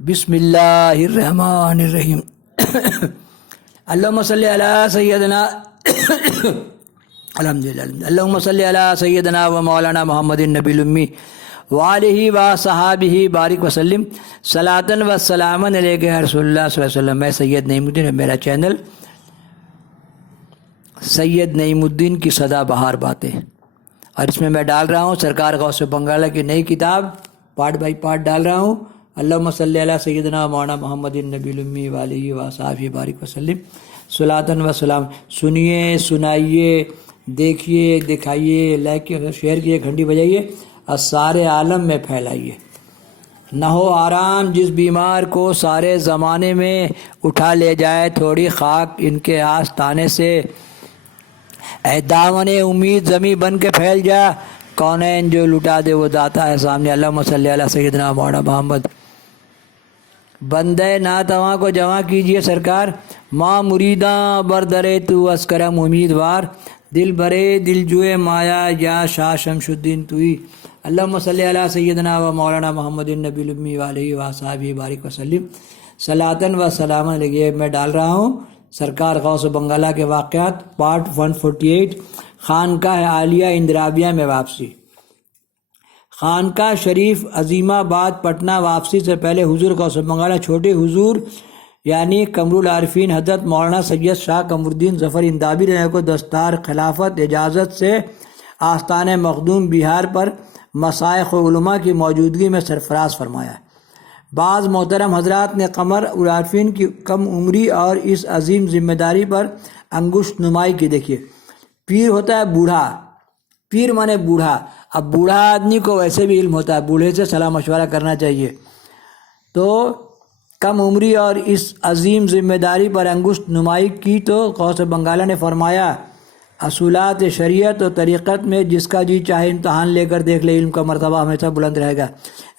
بسم اللہ الرحمن الرحیم اللہم صلی علی سیدنا الحمدللہ اللہم صلی علی سیدنا و مولانا محمد النبی الامی وآلہ و صحابہ بارک وسلم صلاۃ و سلاما علیک یا رسول اللہ صلی اللہ علیہ وسلم۔ میں سید نعیم الدین، میرا چینل سید نعیم الدین کی سدا بہار باتیں، اور اس میں ڈال رہا ہوں سرکار غوث بنگالہ کی نئی کتاب، پارٹ بائی پارٹ ڈال رہا ہوں۔ اللہم صلی علی سیدنا مولانا محمد النبی الامی وآلہ و صحابہ بارک وسلم صلاۃ و سلام۔ سنیے، سنائیے، دیکھیے، دکھائیے، لائک شیئر کیے، گھنٹی بجائیے اور سارے عالم میں پھیلائیے۔ نہ ہو آرام جس بیمار کو سارے زمانے میں، اٹھا لے جائے تھوڑی خاک ان کے آستانے سے۔ اے دامن امید زمیں بن کے پھیل جا، کونین جو لٹا دے وہ داتا ہے سامنے۔ اللہم صلی علی سیدنا مولانا محمد۔ بندے ناتواں کو جمع کیجئے سرکار، ماں مریداں بردرے تو از کرم امیدوار۔ دل برے دل جوئے مایا یا شاہ شمس الدین توئی۔ اللہم صلی علی سیدنا و مولانا محمد النبی الامی وآلہ و صحابہ بارک وسلم صلاۃ و سلام علیہ۔ میں ڈال رہا ہوں سرکار غوث بنگالہ کے واقعات، پارٹ 148، خانقاہ عالیہ اندرابیہ میں واپسی۔ خانقاہ شریف عظیم آباد پٹنہ واپسی سے پہلے حضور غوث بنگالہ چھوٹے حضور یعنی قمر العارفین حضرت مولانا سید شاہ قمر الدین ظفر اندابی رحمہ کو دستار خلافت اجازت سے آستان مخدوم بہار پر مشائخ و علماء کی موجودگی میں سرفراز فرمایا۔ بعض محترم حضرات نے قمر العارفین کی کم عمری اور اس عظیم ذمہ داری پر انگشت نمائی کی۔ دیکھیے، پیر ہوتا ہے بوڑھا، پیر مانے بوڑھا۔ اب بوڑھا آدمی کو ویسے بھی علم ہوتا ہے، بوڑھے سے صلاح مشورہ کرنا چاہیے۔ تو کم عمری اور اس عظیم ذمہ داری پر انگشت نمائی کی تو غوث بنگالہ نے فرمایا، اصولات شریعت و طریقت میں جس کا جی چاہے امتحان لے کر دیکھ لے، علم کا مرتبہ ہمیشہ بلند رہے گا۔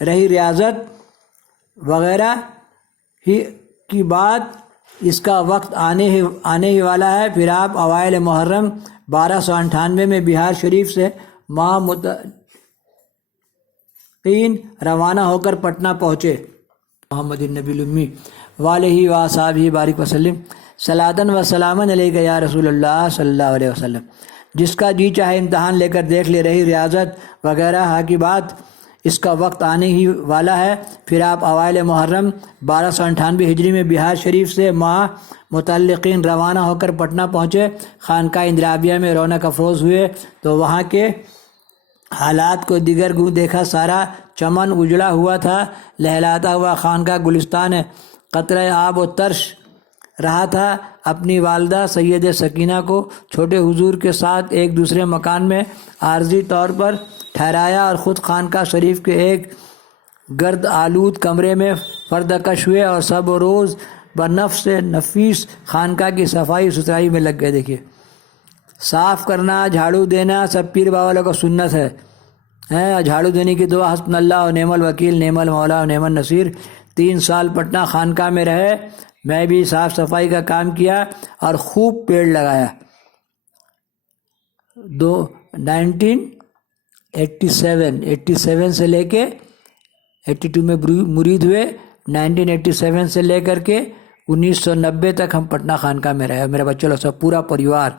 رہی ریاضت وغیرہ ہی کی بات، اس کا وقت آنے ہی والا ہے۔ پھر آپ اوائل محرم 1298 میں بہار شریف سے ماہ متعین روانہ ہو کر پٹنہ پہنچے۔ محمد النبی الامی وآلہ و صحابہ بارک وسلم صلاۃ و سلام علیک یا رسول اللہ صلی اللہ علیہ وسلم۔ جس کا جی چاہے امتحان لے کر دیکھ لے، رہی ریاضت وغیرہ کی بات، اس کا وقت آنے ہی والا ہے۔ پھر آپ اوائل محرم 1298 ہجری میں بہار شریف سے ماہ متعلقین روانہ ہو کر پٹنہ پہنچے۔ خانقاہ اندرابیہ میں رونق افروز ہوئے تو وہاں کے حالات کو دیگر گوں دیکھا۔ سارا چمن اجڑا ہوا تھا، لہلاتا ہوا خانقاہ گلستان قطرہ آب و ترش رہا تھا۔ اپنی والدہ سید سکینہ کو چھوٹے حضور کے ساتھ ایک دوسرے مکان میں عارضی طور پر ٹھہرایا اور خود خانقاہ شریف کے ایک گرد آلود کمرے میں فردکش ہوئے اور سب روز بنفس نفیس خانقاہ کی صفائی ستھرائی میں لگ گئے۔ دیکھیے، صاف کرنا، جھاڑو دینا سب پیر بابا والوں کو سنت ہے۔ جھاڑو دینے کی دعا، حسبنا اللہ و نعم الوکیل، نعم المولا و نعم النصیر۔ 3 سال پٹنہ خانقاہ میں رہے، میں بھی صاف صفائی کا کام کیا اور خوب پیڑ لگایا۔ 1987 سے لے کے 82 میں مرید ہوئے، 1987 سے لے کر کے 1990 تک ہم پٹنہ خانقاہ میں رہے۔ میرے بچے لوگ سب پورا پریوار،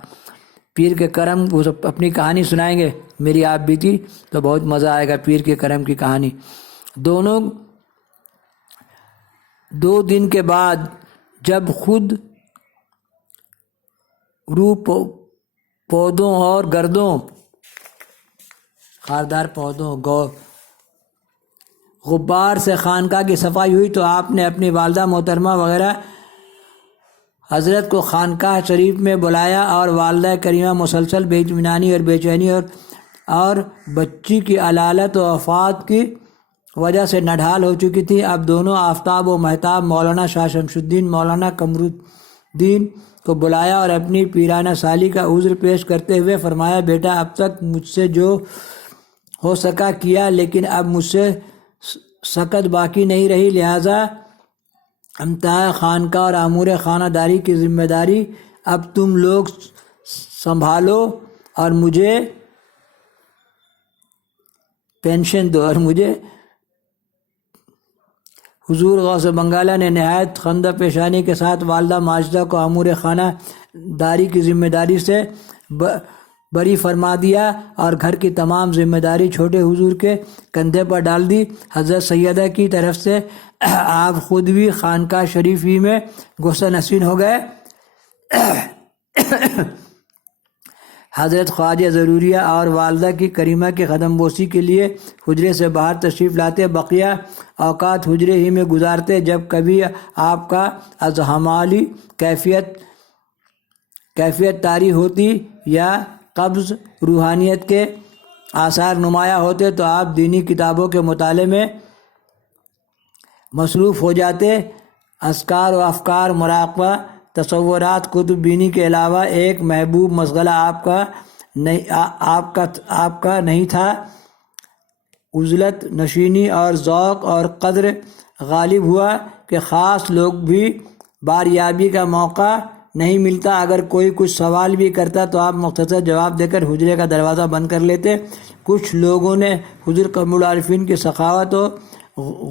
پیر کے کرم، وہ سب اپنی کہانی سنائیں گے، میری آپ بھی تھی تو بہت مزہ آئے گا پیر کے کرم کی کہانی۔ 2 دن کے بعد جب خود روح پودوں اور گردوں، خاردار پودوں، غبار سے خانقاہ کی صفائی ہوئی تو آپ نے اپنی والدہ محترمہ وغیرہ حضرت کو خانقاہ شریف میں بلایا، اور والدہ کریمہ مسلسل بے اطمینانی اور بے چینی اور بچی کی علالت و وفات کی وجہ سے نڈھال ہو چکی تھی۔ اب دونوں آفتاب و مہتاب مولانا شاہ شمس الدین مولانا قمر الدین کو بلایا اور اپنی پیرانہ سالی کا عذر پیش کرتے ہوئے فرمایا، بیٹا اب تک مجھ سے جو ہو سکا کیا، لیکن اب مجھ سے سکت باقی نہیں رہی، لہٰذا امتحان خانقاہ اور امور خانہ داری کی ذمہ داری اب تم لوگ سنبھالو اور مجھے پینشن دو۔ اور مجھے حضور غوث بنگالہ نے نہایت خندہ پیشانی کے ساتھ والدہ ماجدہ کو امور خانہ داری کی ذمہ داری سے بری فرما دیا اور گھر کی تمام ذمہ داری چھوٹے حضور کے کندھے پر ڈال دی۔ حضرت سیدہ کی طرف سے آپ خود بھی خانقاہ شریف ہی میں گوشہ نشین ہو گئے۔ حضرت خواجہ ضروریہ اور والدہ کی کریمہ کی قدم بوسی کے لیے حجرے سے باہر تشریف لاتے، بقیہ اوقات حجرے ہی میں گزارتے۔ جب کبھی آپ کا ازحمالی کیفیت طاری ہوتی یا قبض روحانیت کے آثار نمایاں ہوتے تو آپ دینی کتابوں کے مطالعے میں مصروف ہو جاتے۔ اذکار و افکار، مراقبہ، تصورات، کتب بینی کے علاوہ ایک محبوب مشغلہ آپ کا نہیں تھا۔ عزلت نشینی اور ذوق اور قدر غالب ہوا کہ خاص لوگ بھی باریابی کا موقع نہیں ملتا۔ اگر کوئی کچھ سوال بھی کرتا تو آپ مختصر جواب دے کر حجرے کا دروازہ بند کر لیتے۔ کچھ لوگوں نے حضور قمر العارفین کی سخاوت و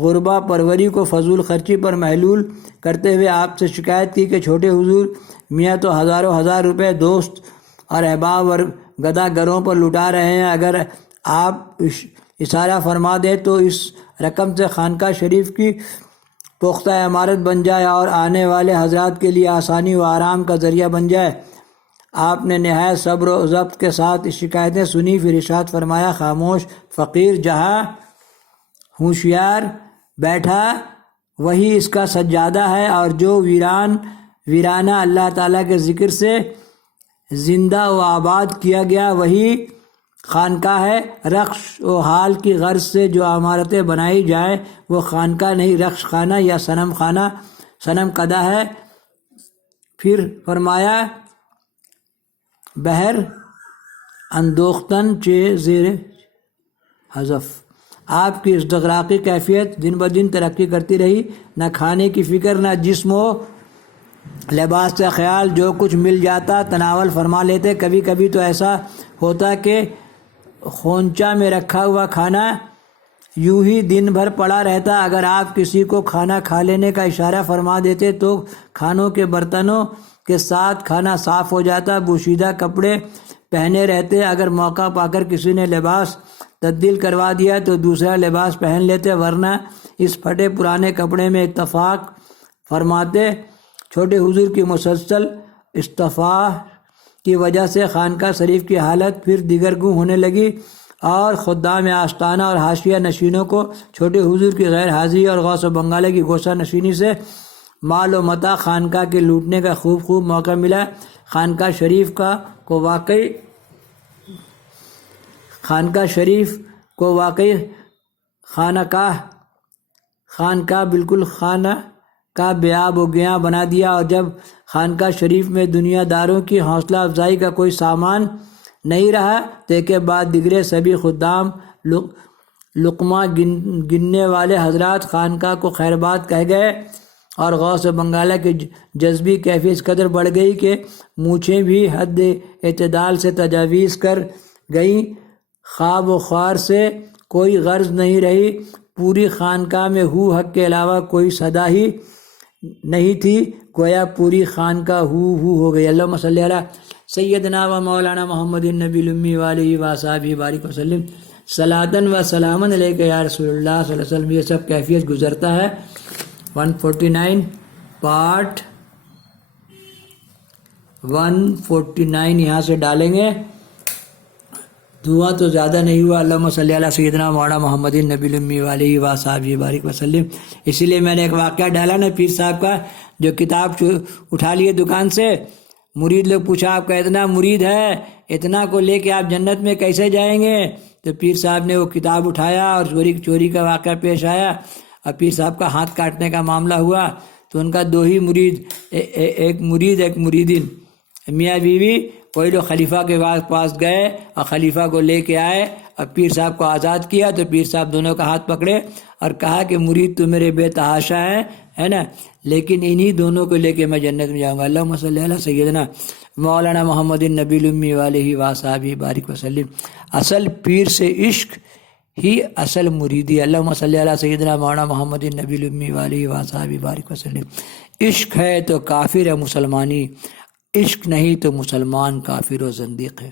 غربا پروری کو فضول خرچی پر محلول کرتے ہوئے آپ سے شکایت کی کہ چھوٹے حضور میاں تو ہزاروں ہزار روپے دوست اور احباب اور گدا گروں پر لٹا رہے ہیں، اگر آپ اشارہ فرما دیں تو اس رقم سے خانقاہ شریف کی پختہ عمارت بن جائے اور آنے والے حضرات کے لیے آسانی و آرام کا ذریعہ بن جائے۔ آپ نے نہایت صبر و ضبط کے ساتھ شکایتیں سنی، پھر ارشاد فرمایا، خاموش فقیر جہاں ہوشیار بیٹھا وہی اس کا سجادہ ہے، اور جو ویرانہ اللہ تعالیٰ کے ذکر سے زندہ و آباد کیا گیا وہی خانقاہ ہے۔ رقص و حال کی غرض سے جو عمارتیں بنائی جائیں وہ خانقاہ نہیں، رقص خانہ یا صنم قدہ ہے۔ پھر فرمایا، بہر اندوختن چے زیر حذف۔ آپ کی استغراقی کیفیت دن بدن ترقی کرتی رہی، نہ کھانے کی فکر، نہ جسم و لباس کا خیال، جو کچھ مل جاتا تناول فرما لیتے۔ کبھی کبھی تو ایسا ہوتا کہ خونچا میں رکھا ہوا کھانا یوں ہی دن بھر پڑا رہتا۔ اگر آپ کسی کو کھانا کھا لینے کا اشارہ فرما دیتے تو کھانوں کے برتنوں کے ساتھ کھانا صاف ہو جاتا، پوشیدہ کپڑے پہنے رہتے۔ اگر موقع پا کر کسی نے لباس تبدیل کروا دیا تو دوسرا لباس پہن لیتے، ورنہ اس پھٹے پرانے کپڑے میں اتفاق فرماتے۔ چھوٹے حضور کی مسلسل استفاع کی وجہ سے خانقاہ شریف کی حالت پھر دیگرگوں ہونے لگی، اور خدام آستانہ اور حاشیہ نشینوں کو چھوٹے حضور کی غیر حاضری اور غوث بنگالہ کی گوشہ نشینی سے مال و متاع خانقاہ کے لوٹنے کا خوب موقع ملا۔ خانقاہ شریف کو واقعی خانقاہ بالکل خانہ کا بیاب و گیاں بنا دیا، اور جب خانقاہ شریف میں دنیا داروں کی حوصلہ افزائی کا کوئی سامان نہیں رہا تو ایک کے بعد دیگرے سبھی خدام لقمہ گننے والے حضرات خانقاہ کو خیرباد کہہ گئے، اور غوث بنگالہ کی جذبی کیفیت اس قدر بڑھ گئی کہ مونچھیں بھی حد اعتدال سے تجاویز کر گئیں۔ خواب و خوار سے کوئی غرض نہیں رہی، پوری خانقاہ میں ہو حق کے علاوہ کوئی صدا ہی نہیں تھی، گویا پوری خانقاہ ہو گئی۔ اللہم صلی علی سیدنا و مولانا محمد النبی الامی وآلہ وصحبہ بارک وسلم، صلاۃً و سلاماً علیک یا رسول اللہ صلی اللہ علیہ وسلم۔ یہ سب کیفیت گزرتا ہے۔ 149 پارٹ 149 یہاں سے ڈالیں گے۔ دعا تو زیادہ نہیں ہوا، اللہم صلی علی سیدنا مولانا محمد النبی الامی وآلہ وصحبہ بارک وسلم۔ اسی لیے میں نے ایک واقعہ ڈالا نا پیر صاحب کا، جو کتاب اٹھا لیے دکان سے، مرید لوگ پوچھا آپ کا اتنا مرید ہے، اتنا کو لے کے آپ جنت میں کیسے جائیں گے؟ تو پیر صاحب نے وہ کتاب اٹھایا اور چوری کا واقعہ پیش آیا، اور پیر صاحب کا ہاتھ کاٹنے کا معاملہ ہوا، تو ان کا دو ہی مرید، ایک مرید ایک مریدین، میاں بیوی، کوئی لوگ خلیفہ کے پاس گئے اور خلیفہ کو لے کے آئے اور پیر صاحب کو آزاد کیا، تو پیر صاحب دونوں کا ہاتھ پکڑے اور کہا کہ مرید تو میرے بے تحاشا ہے نا، لیکن انہی دونوں کو لے کے میں جنت میں جاؤں گا۔ اللہم صلی علی سیدنا مولانا محمد النبی الامی وآلہ وصحبہ بارک وسلم۔ اصل پیر سے عشق ہی اصل مریدی. اللہم صلی علی سیدنا مولانا محمد النبی الامی وآلہ وصحبہ بارک وسلم. عشق ہے تو کافر ہے مسلمانی، عشق نہیں تو مسلمان کافر و زندیق ہے.